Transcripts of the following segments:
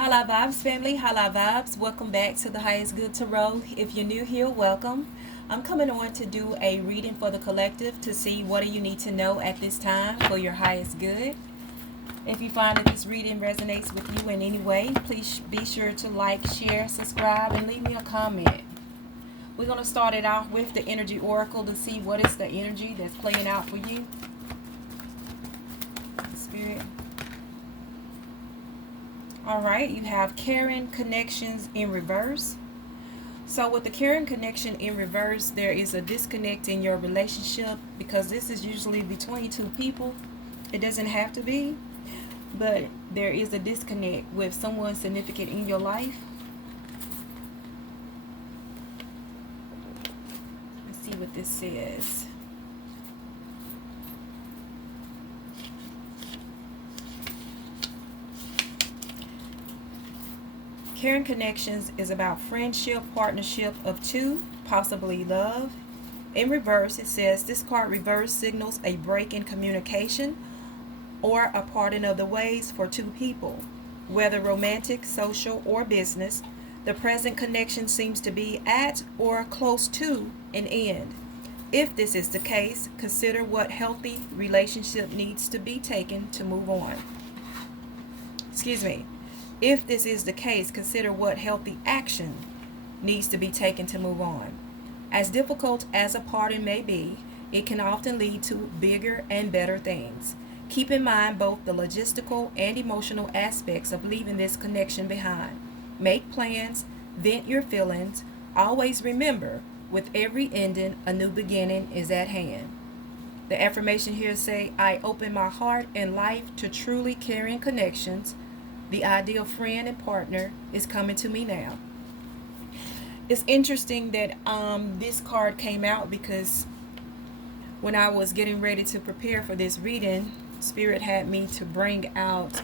Hala Vibes family, Hala Vibes. Welcome back to the Highest Good Tarot. If you're new here, welcome. I'm coming on to do a reading for the collective to see what do you need to know at this time for your highest good. If you find that this reading resonates with you in any way, please be sure to like, share, subscribe, and leave me a comment. We're going to start it off with the energy oracle to see what is the energy that's playing out for you. Spirit. All right, you have caring connections in reverse. So with the caring connection in reverse, there is a disconnect in your relationship because this is usually between two people. It doesn't have to be, but there is a disconnect with someone significant in your life. Let's see what this says. Caring connections is about friendship, partnership of two, possibly love. In reverse, it says this card reverse signals a break in communication or a parting of the ways for two people. Whether romantic, social, or business, the present connection seems to be at or close to an end. If this is the case, consider what healthy relationship needs to be taken to move on. If this is the case, consider what healthy action needs to be taken to move on. As difficult as a parting may be, it can often lead to bigger and better things. Keep in mind both the logistical and emotional aspects of leaving this connection behind. Make plans, vent your feelings. Always remember, with every ending, a new beginning is at hand. The affirmation here say, I open my heart and life to truly caring connections. The ideal friend and partner is coming to me now. It's interesting that this card came out because when I was getting ready to prepare for this reading, Spirit had me to bring out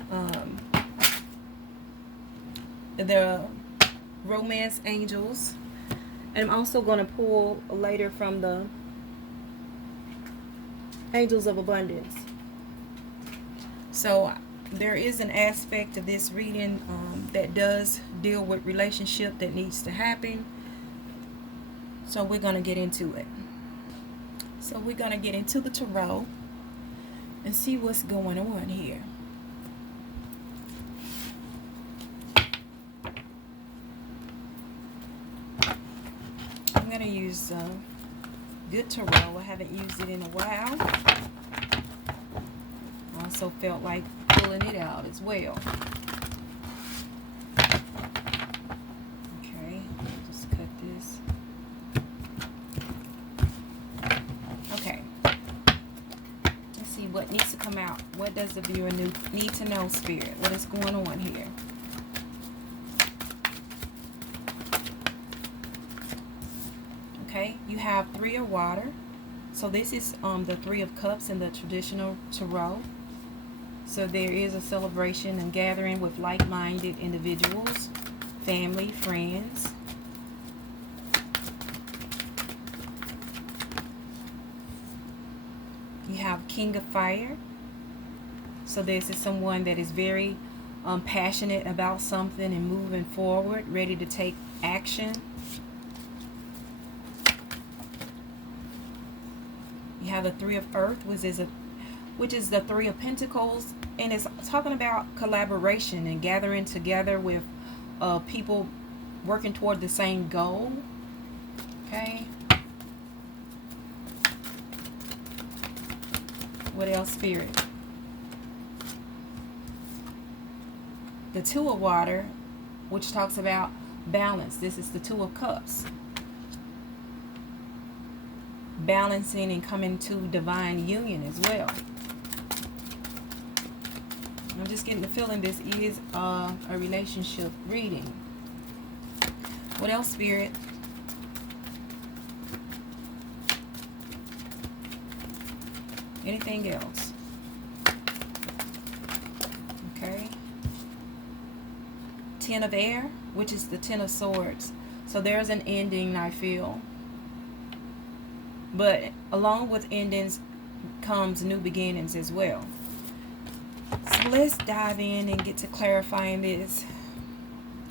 the romance angels. And I'm also going to pull later from the angels of abundance. So there is an aspect of this reading that does deal with relationship that needs to happen. So we're going to get into it. So we're going to get into the tarot and see what's going on here. I'm going to use Good Tarot. I haven't used it in a while. I also felt like pulling it out as well. Okay, just cut this. Okay, let's see what needs to come out. What does the viewer need to know, Spirit? What is going on here? Okay, you have Three of Water. So this is the Three of Cups in the traditional tarot. So there is a celebration and gathering with like-minded individuals, family, friends. You have King of Fire. So this is someone that is very passionate about something and moving forward, ready to take action. You have the Three of Earth, which is the Three of Pentacles, and it's talking about collaboration and gathering together with people working toward the same goal. Okay. What else, Spirit? The Two of Water, which talks about balance. This is the Two of Cups. Balancing and coming to divine union as well. I'm just getting the feeling this is a relationship reading. What else, Spirit? Anything else? Okay. Ten of Air, which is the Ten of Swords. So there's an ending, I feel. But along with endings comes new beginnings as well. So let's dive in and get to clarifying this.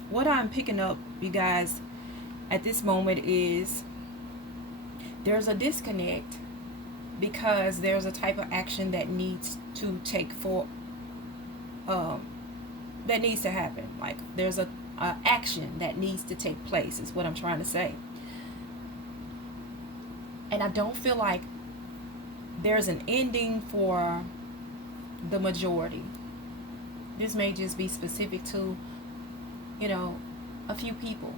what I'm picking up, you guys, at this moment is there's a disconnect because there's a type of action that needs to take for um, that needs to happen. Like there's a action that needs to take place is what I'm trying to say. And I don't feel like there's an ending for the majority. This may just be specific to, you know, a few people.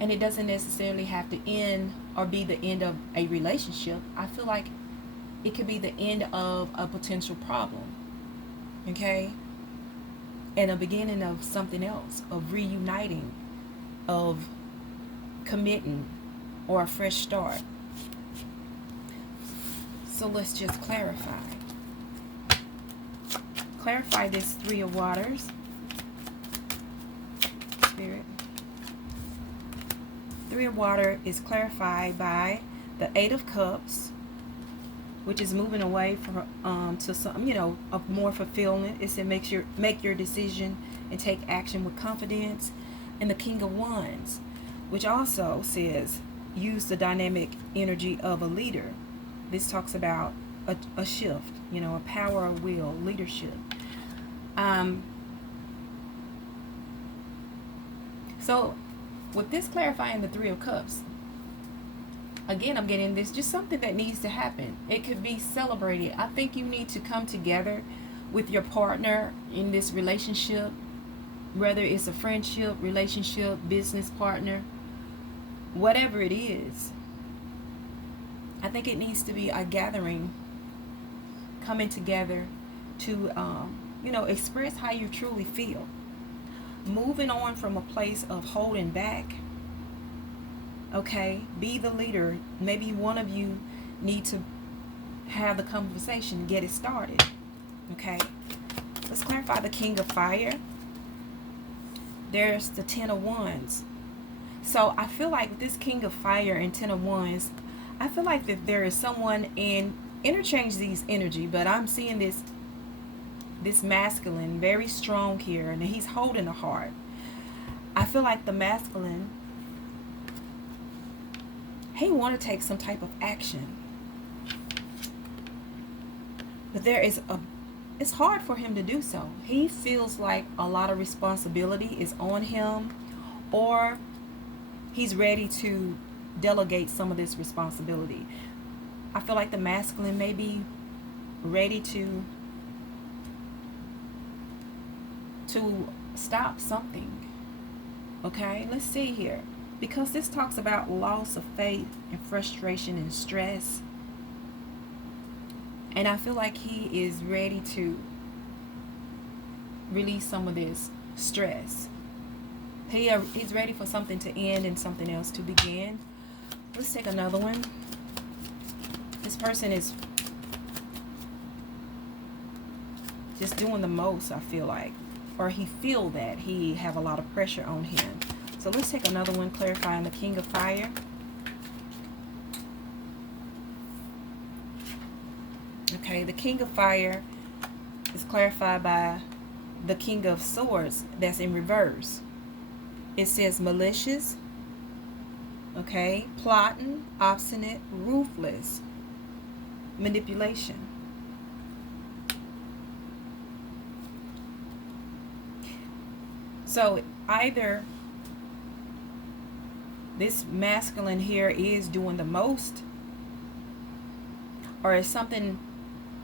And it doesn't necessarily have to end or be the end of a relationship. I feel like it could be the end of a potential problem. Okay? And a beginning of something else, of reuniting, of committing, or a fresh start. So let's just clarify. Clarify this Three of Waters. Spirit. Three of Water is clarified by the Eight of Cups, which is moving away from to some, you know, of more fulfillment. It said make your decision and take action with confidence. And the King of Wands, which also says use the dynamic energy of a leader. This talks about a shift, you know, a power of will, leadership. So with this clarifying the Three of Cups, again, I'm getting this just something that needs to happen. It could be celebrated. I think you need to come together with your partner in this relationship, whether it's a friendship, relationship, business partner, whatever it is. I think it needs to be a gathering, coming together to, you know, express how you truly feel. Moving on from a place of holding back. Okay, be the leader. Maybe one of you need to have the conversation, get it started. Okay, let's clarify the King of Fire. There's the Ten of Wands. So I feel like with this King of Fire and Ten of Wands, I feel like that there is someone in, interchange these energy, but I'm seeing this masculine very strong here, and he's holding a heart. I feel like the masculine, he want to take some type of action, but it's hard for him to do so. He feels like a lot of responsibility is on him, or he's ready to delegate some of this responsibility. I feel like the masculine may be ready to stop something. Okay, let's see here. Because this talks about loss of faith and frustration and stress. And I feel like he is ready to release some of this stress. He's ready for something to end and something else to begin. Let's take another one. This person is just doing the most, I feel like. Or he feel that he have a lot of pressure on him. So let's take another one, clarifying the King of Fire. Okay, the King of Fire is clarified by the King of Swords that's in reverse. It says malicious, okay, plotting, obstinate, ruthless, manipulation. So either this masculine here is doing the most, or is something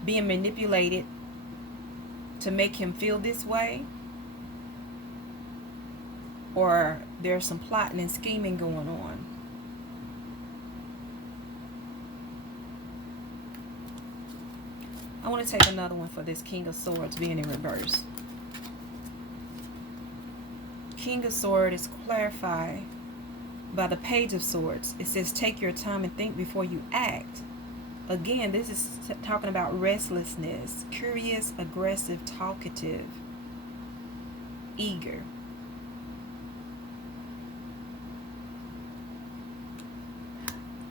being manipulated to make him feel this way, or there's some plotting and scheming going on. I want to take another one for this King of Swords being in reverse. King of Swords is clarified by the Page of Swords. It says take your time and think before you act. Again, this is talking about restlessness, curious, aggressive, talkative, eager.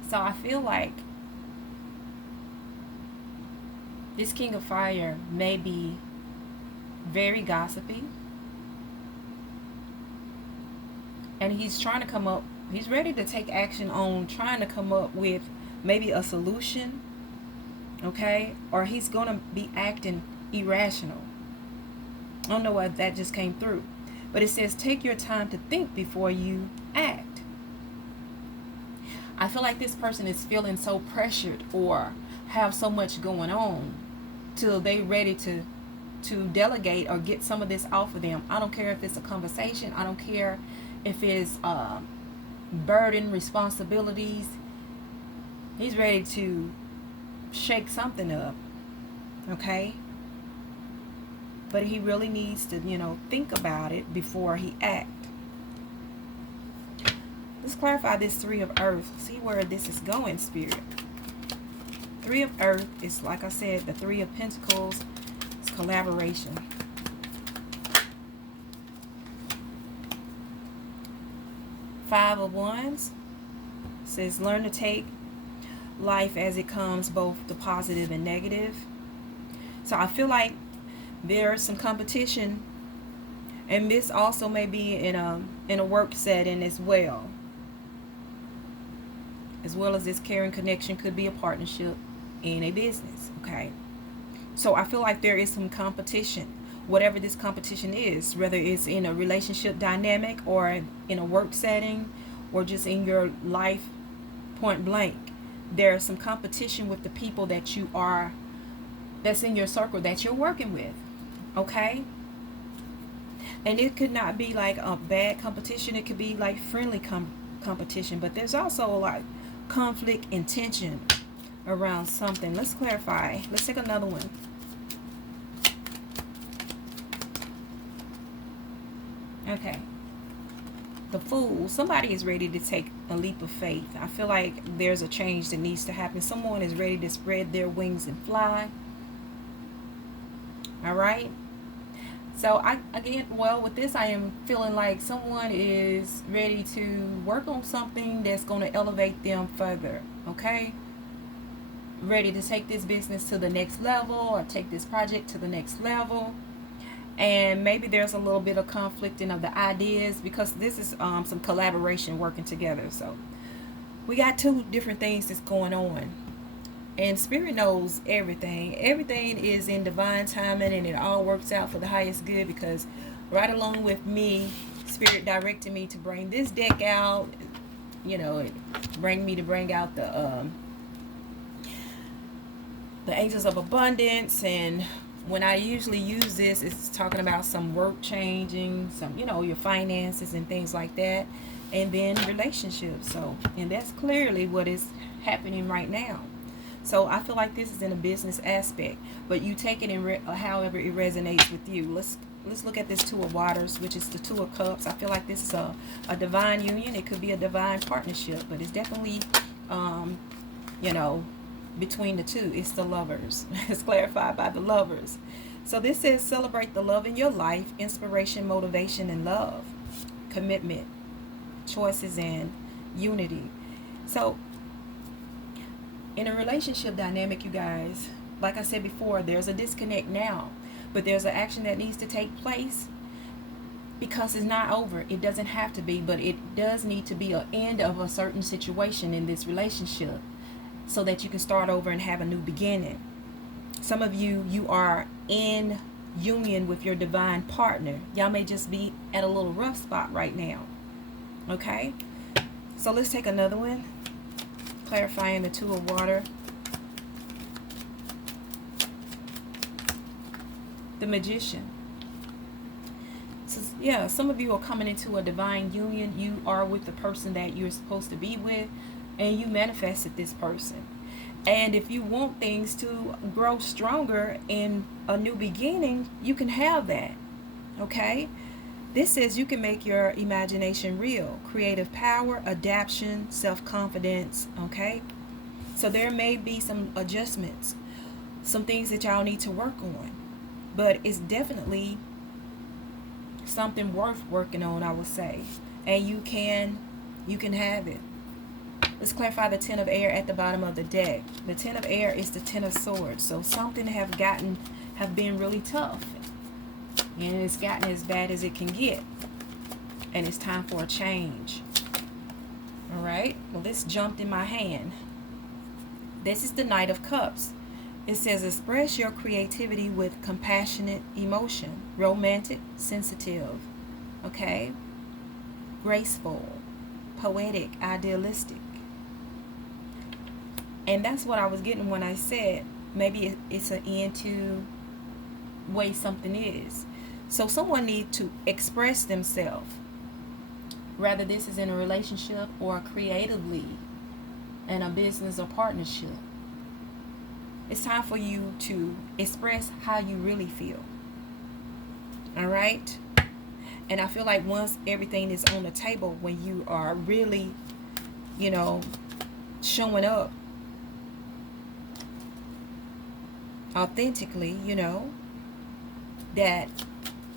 So I feel like this King of Fire may be very gossipy. And he's trying to come up, he's ready to take action on trying to come up with maybe a solution, okay? Or he's going to be acting irrational. I don't know why that just came through. But it says, take your time to think before you act. I feel like this person is feeling so pressured or have so much going on till they ready to delegate or get some of this off of them. I don't care if it's a conversation. I don't care if it's burden, responsibilities. He's ready to shake something up, okay? But he really needs to, think about it before he acts. Let's clarify this Three of Earth. See where this is going, Spirit. Three of Earth is, like I said, the Three of Pentacles. It's collaboration. Five of Wands says, learn to take life as it comes, both the positive and negative. So I feel like there's some competition, and this also may be in a work setting as well as this caring connection. Could be a partnership in a business, okay? So I feel like there is some competition, whatever this competition is, whether it's in a relationship dynamic or in a work setting or just in your life point blank. There's some competition with the people that's in your circle that you're working with, okay? And it could not be like a bad competition. It could be like friendly competition, but there's also like conflict and tension around something. Let's clarify. Let's take another one. Okay. The Fool. Somebody is ready to take a leap of faith. I feel like there's a change that needs to happen. Someone is ready to spread their wings and fly. All right. So with this, I am feeling like someone is ready to work on something that's going to elevate them further, okay? Ready to take this business to the next level or take this project to the next level. And maybe there's a little bit of conflicting of the ideas because this is some collaboration working together. So we got two different things that's going on. And Spirit knows everything. Everything is in divine timing, and it all works out for the highest good, because right along with me, Spirit directed me to bring this deck out. It bring out the Angels of Abundance. And when I usually use this, it's talking about some work changing, some, your finances and things like that. And then relationships. So, and that's clearly what is happening right now. So I feel like this is in a business aspect, but you take it in however it resonates with you. Let's look at this Two of Waters, which is the Two of Cups. I feel like this is a divine union. It could be a divine partnership, but it's definitely, between the two. It's the Lovers. It's clarified by the Lovers. So this says, celebrate the love in your life, inspiration, motivation, and love, commitment, choices, and unity. So in a relationship dynamic, you guys, like I said before, there's a disconnect now, but there's an action that needs to take place, because it's not over. It doesn't have to be, but it does need to be an end of a certain situation in this relationship so that you can start over and have a new beginning. Some of you are in union with your divine partner. Y'all may just be at a little rough spot right now, okay? So let's take another one. Clarifying the Two of Water. The Magician. So, yeah, some of you are coming into a divine union. You are with the person that you're supposed to be with, and you manifested this person. And if you want things to grow stronger in a new beginning, you can have that, okay? This says you can make your imagination real. Creative power, adaptation, self-confidence, okay? So there may be some adjustments, some things that y'all need to work on. But it's definitely something worth working on, I would say. And you can have it. Let's clarify the Ten of Air at the bottom of the deck. The Ten of Air is the Ten of Swords. So something have been really tough. And it's gotten as bad as it can get. and it's time for a change. All right. Well, this jumped in my hand. This is the Knight of Cups. It says, express your creativity with compassionate emotion, romantic, sensitive, okay, graceful, poetic, idealistic. And that's what I was getting when I said maybe it's an end to way something is. So someone needs to express themselves, whether this is in a relationship or creatively in a business or partnership. It's time for you to express how you really feel. All right? And I feel like once everything is on the table, when you are really, showing up authentically, that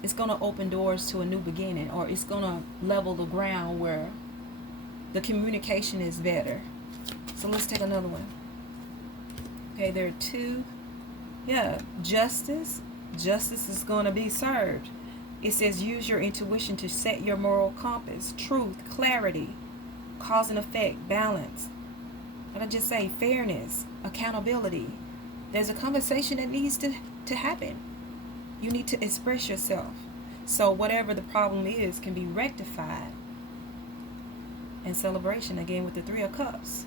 it's going to open doors to a new beginning, or it's going to level the ground where the communication is better. So let's take another one. Okay, there are two. Yeah, justice. Justice is going to be served. It says use your intuition to set your moral compass. Truth, clarity, cause and effect, balance. What I just say, fairness, accountability. There's a conversation that needs to happen. You need to express yourself. So whatever the problem is can be rectified. And celebration again with the Three of Cups.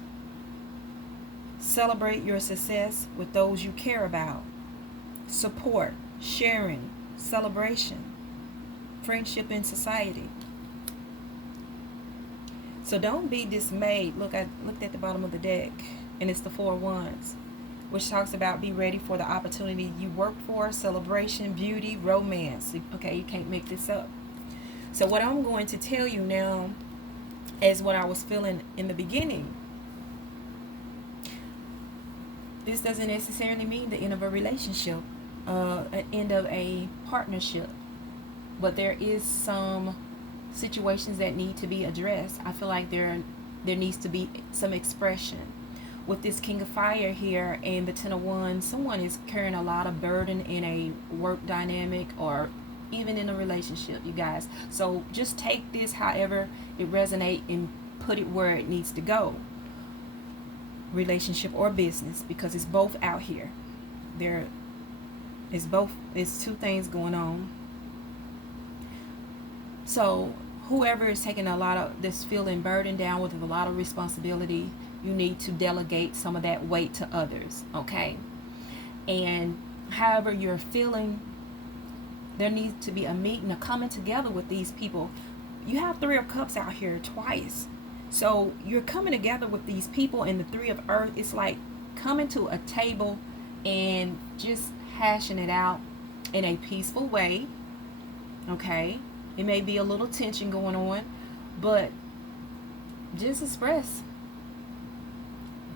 Celebrate your success with those you care about. Support, sharing, celebration, friendship in society. So don't be dismayed. Look, I looked at the bottom of the deck, and it's the Four of Wands, which talks about be ready for the opportunity you work for, celebration, beauty, romance. Okay, you can't make this up. So what I'm going to tell you now is what I was feeling in the beginning. This doesn't necessarily mean the end of a relationship, an end of a partnership, but there is some situations that need to be addressed. I feel like there needs to be some expression. With this King of Fire here and the Ten of Wands, someone is carrying a lot of burden in a work dynamic or even in a relationship, you guys. So just take this however it resonates and put it where it needs to go. Relationship or business, because it's both out here. It's two things going on. So whoever is taking a lot of this feeling burdened down with a lot of responsibility, you need to delegate some of that weight to others, okay? And however you're feeling, there needs to be a meeting, a coming together with these people. You have Three of Cups out here twice. So you're coming together with these people, and the Three of Earth, it's like coming to a table and just hashing it out in a peaceful way, okay? It may be a little tension going on, but just express.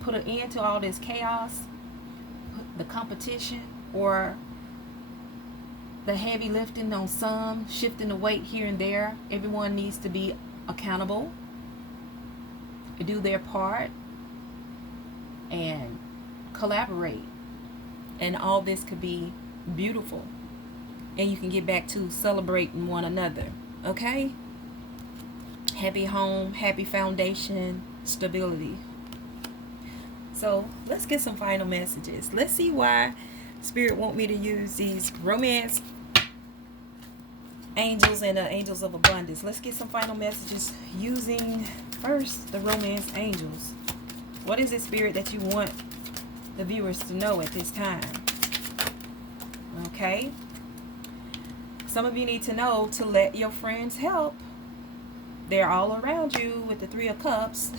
Put an end to all this chaos, the competition, or the heavy lifting on some, shifting the weight here and there. Everyone needs to be accountable, do their part, and collaborate. And all this could be beautiful. And you can get back to celebrating one another. Okay? Happy home, happy foundation, stability. So let's get some final messages. Let's see why Spirit want me to use these romance angels and angels of abundance. Let's get some final messages using first the romance angels. What is it, Spirit, that you want the viewers to know at this time? Okay. Some of you need to know to let your friends help. They're all around you with the Three of Cups.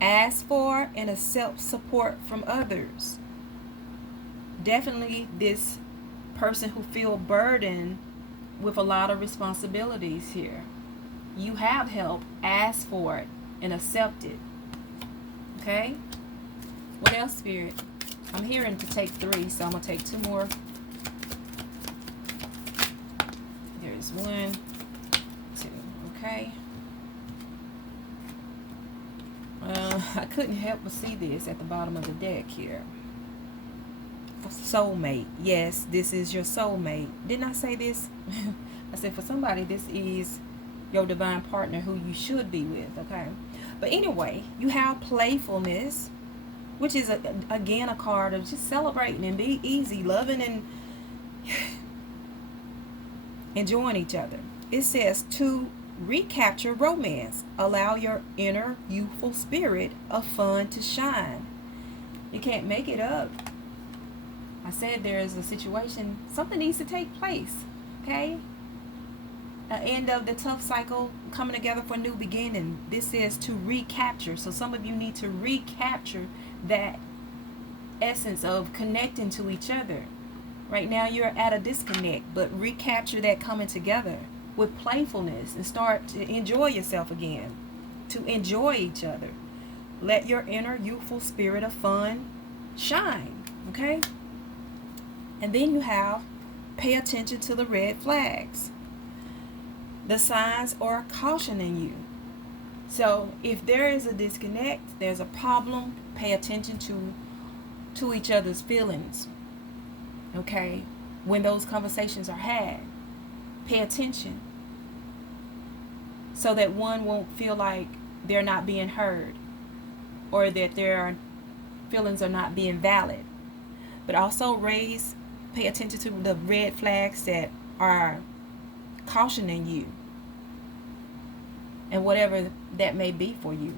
Ask for and accept support from others. Definitely this person who feel burdened with a lot of responsibilities here. You have help. Ask for it and accept it. Okay? What else, Spirit? I'm hearing to take 3, so I'm going to take 2 more. There's 1, 2. Okay? I couldn't help but see this at the bottom of the deck here. Soulmate. Yes, this is your soulmate. Didn't I say this? I said for somebody, this is your divine partner who you should be with, okay? But anyway, you have playfulness, which is again a card of just celebrating and be easy, loving and enjoying each other. It says to recapture romance, allow your inner youthful spirit of fun to shine. You can't make it up. I said there is a situation, something needs to take place, okay? The end of the tough cycle, coming together for a new beginning. This is to recapture. So some of you need to recapture that essence of connecting to each other. Right now you're at a disconnect, but recapture that coming together with playfulness and start to enjoy yourself again, to enjoy each other. Let your inner youthful spirit of fun shine, okay? And then you have pay attention to the red flags. The signs are cautioning you. So if there is a disconnect, there's a problem, pay attention to each other's feelings. Okay? When those conversations are had, pay attention. So that one won't feel like they're not being heard or that their feelings are not being valid. But also pay attention to the red flags that are cautioning you and whatever that may be for you.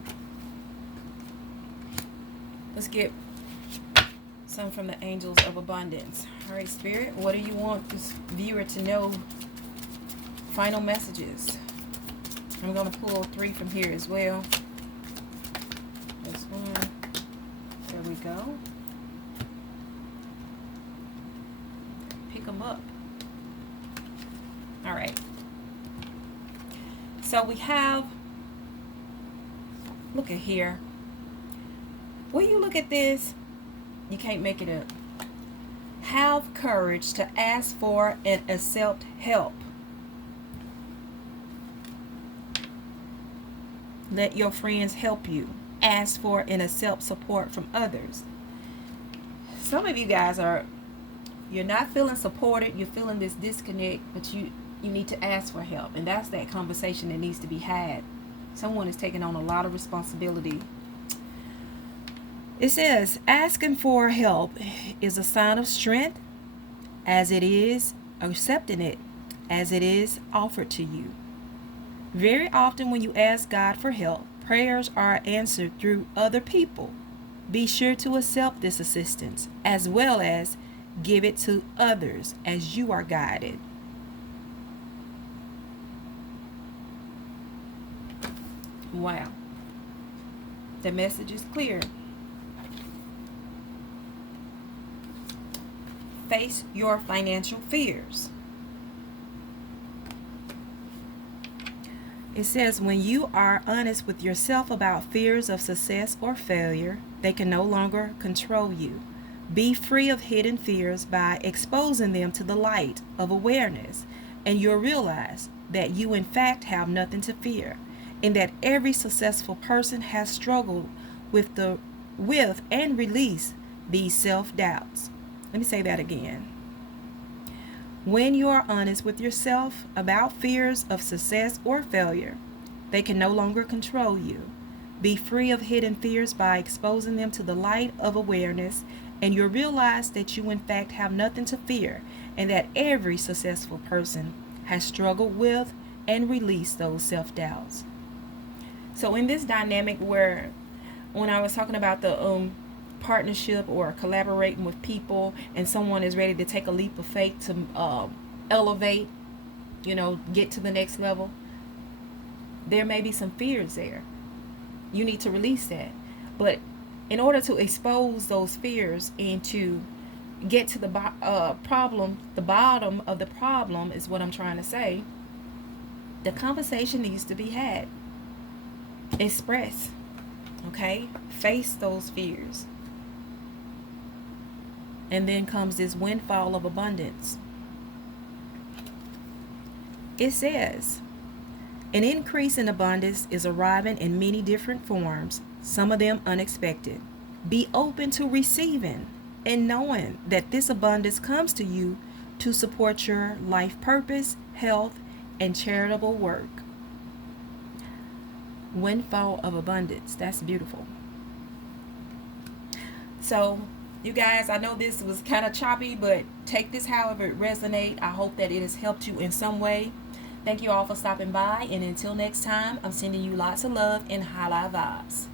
Let's get some from the angels of abundance. All right, Spirit, what do you want this viewer to know? Final messages. I'm going to pull 3 from here as well. This one. There we go. Pick them up. All right. So we have, look at here. When you look at this, you can't make it up. Have courage to ask for and accept help. Let your friends help you. Ask for and accept support from others. Some of you guys you're not feeling supported. You're feeling this disconnect, but you need to ask for help. And that's that conversation that needs to be had. Someone is taking on a lot of responsibility. It says, asking for help is a sign of strength, as it is accepting it, as it is offered to you. Very often when you ask God for help, prayers are answered through other people. Be sure to accept this assistance, as well as give it to others as you are guided. Wow. The message is clear. Face your financial fears. It says when you are honest with yourself about fears of success or failure, they can no longer control you. Be free of hidden fears by exposing them to the light of awareness, and you'll realize that you in fact have nothing to fear, and that every successful person has struggled with and released these self-doubts. Let me say that again. When you are honest with yourself about fears of success or failure, they can no longer control you. Be free of hidden fears by exposing them to the light of awareness, and you'll realize that you in fact have nothing to fear, and that every successful person has struggled with and released those self-doubts. So in this dynamic where, when I was talking about the partnership or collaborating with people, and someone is ready to take a leap of faith to elevate, get to the next level, there may be some fears there. You need to release that. But in order to expose those fears and to get to the problem, the bottom of the problem is what I'm trying to say, the conversation needs to be had. Express. Okay? Face those fears. And then comes this windfall of abundance. It says, an increase in abundance is arriving in many different forms, some of them unexpected. Be open to receiving and knowing that this abundance comes to you to support your life purpose, health, and charitable work. Windfall of abundance. That's beautiful. So, you guys, I know this was kind of choppy, but take this however it resonates. I hope that it has helped you in some way. Thank you all for stopping by, and until next time, I'm sending you lots of love and high vibes.